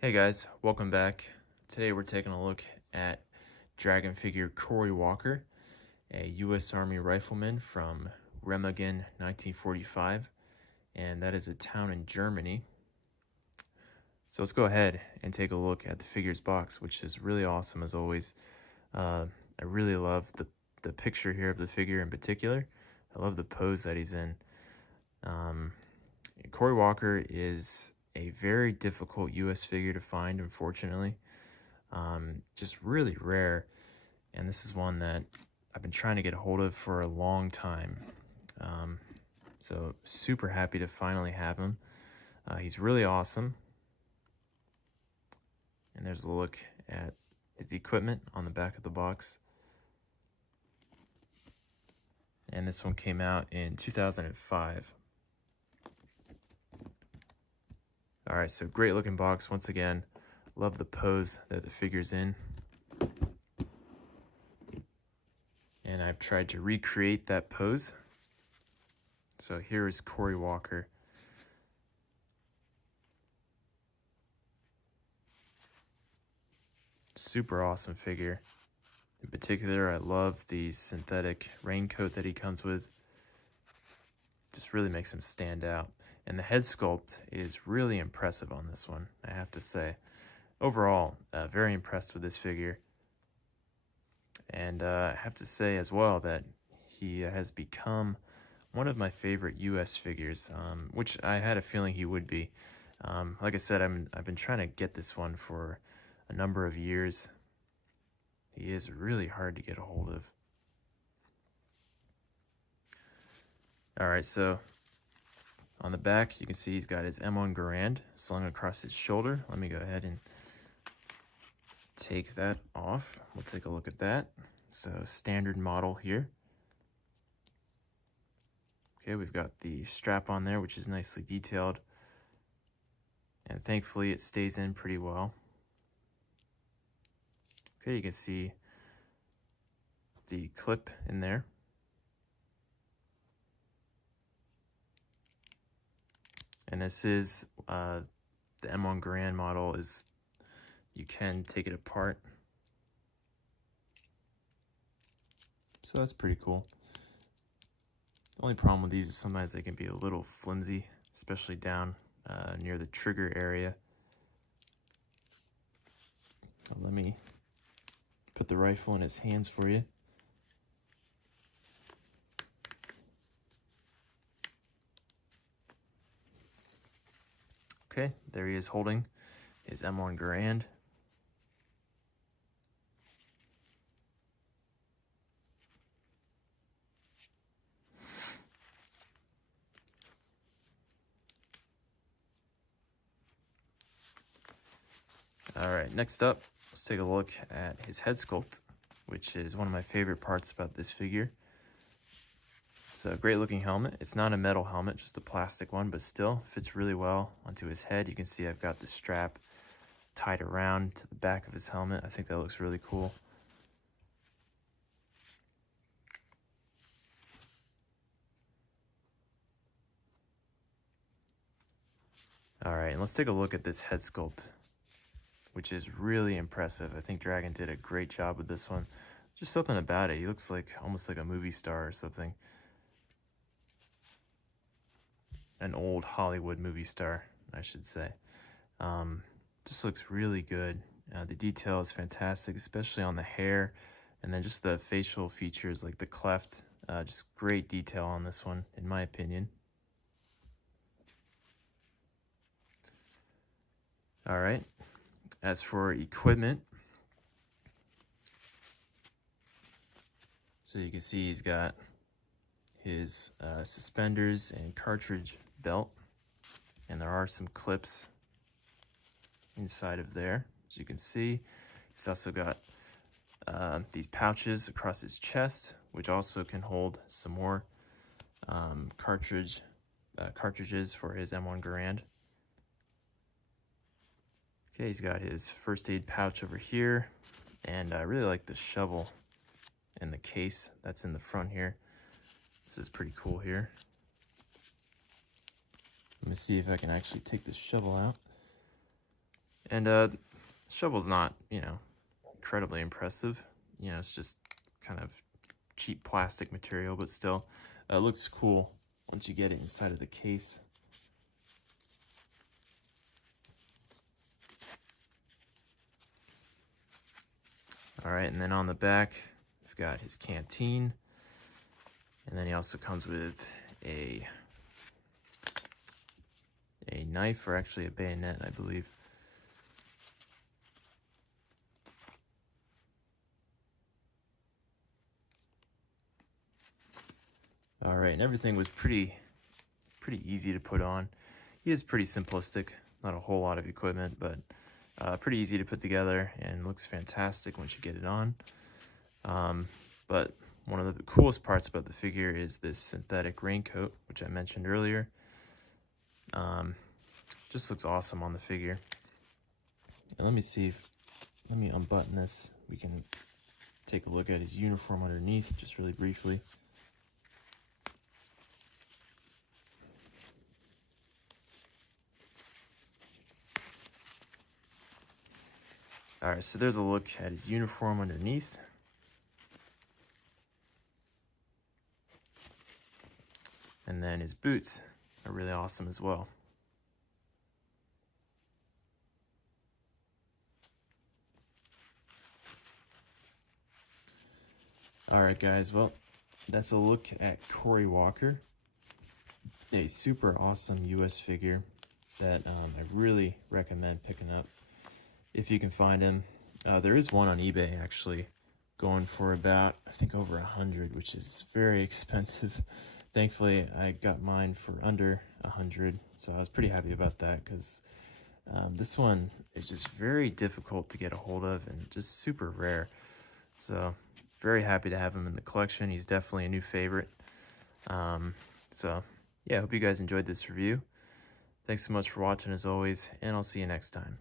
Hey guys, welcome back. Today we're taking a look at Dragon figure Cory Walker, a U.S. Army rifleman from Remagen, 1945, and that is a town in Germany. So let's go ahead and take a look at the figure's box, which is really awesome as always. I really love the picture here of the figure in particular. I love the pose that he's in. Cory Walker is a very difficult U.S. figure to find, unfortunately. Just really rare, and this is one that I've been trying to get a hold of for a long time. So super happy to finally have him. He's really awesome. And there's a look at the equipment on the back of the box. And this one came out in 2005. All right, so great looking box once again. Love the pose that the figure's in. And I've tried to recreate that pose. So here is Cory Walker. Super awesome figure. In particular, I love the synthetic raincoat that he comes with. Just really makes him stand out. And the head sculpt is really impressive on this one, I have to say. Overall, very impressed with this figure. And I have to say as well that he has become one of my favorite US figures, which I had a feeling he would be. Like I said, I've been trying to get this one for a number of years. He is really hard to get a hold of. Alright, so on the back you can see he's got his M1 Garand slung across his shoulder. Let me go ahead and take that off. We'll take a look at that. So standard model here. Okay, we've got the strap on there, which is nicely detailed. And thankfully it stays in pretty well. Okay, you can see the clip in there. And this is the M1 Garand model. Is you can take it apart. So that's pretty cool. The only problem with these is sometimes they can be a little flimsy, especially down near the trigger area. So let me put the rifle in his hands for you. Okay, there he is holding his M1 Garand. All right, next up, let's take a look at his head sculpt, which is one of my favorite parts about this figure. It's a great looking helmet. It's not a metal helmet, just a plastic one, but still fits really well onto his head. You can see I've got the strap tied around to the back of his helmet. I think that looks really cool. All right, and let's take a look at this head sculpt, which is really impressive. I think Dragon did a great job with this one. Just something about it. He looks like almost like a movie star or something. An old Hollywood movie star, I should say. Just looks really good. The detail is fantastic, especially on the hair, and then just the facial features like the cleft. Just great detail on this one, in my opinion. All right. As for equipment, so you can see he's got his suspenders and cartridge belt, and there are some clips inside of there, as you can see. He's also got these pouches across his chest, which also can hold some more cartridges for his M1 Garand. Okay, he's got his first aid pouch over here, and I really like the shovel in the case that's in the front here. This is pretty cool here. Let me see if I can actually take this shovel out. And shovel's not, you know, incredibly impressive. You know, it's just kind of cheap plastic material, but still, it looks cool once you get it inside of the case. All right, and then on the back, we've got his canteen, and then he also comes with a knife, or actually a bayonet, I believe. All right, and everything was pretty easy to put on. He is pretty simplistic, not a whole lot of equipment, but pretty easy to put together and looks fantastic once you get it on. But one of the coolest parts about the figure is this synthetic raincoat, which I mentioned earlier. Just looks awesome on the figure. And let me unbutton this. We can take a look at his uniform underneath, just really briefly. All right, so there's a look at his uniform underneath. And then his boots are really awesome as well. All right, guys, well, that's a look at Cory Walker, a super awesome US figure that I really recommend picking up if you can find him. There is one on eBay actually going for about, I think, over 100, which is very expensive. Thankfully, I got mine for under 100, so I was pretty happy about that, because this one is just very difficult to get a hold of and just super rare. So very happy to have him in the collection. He's definitely a new favorite. So yeah, I hope you guys enjoyed this review. Thanks so much for watching as always, and I'll see you next time.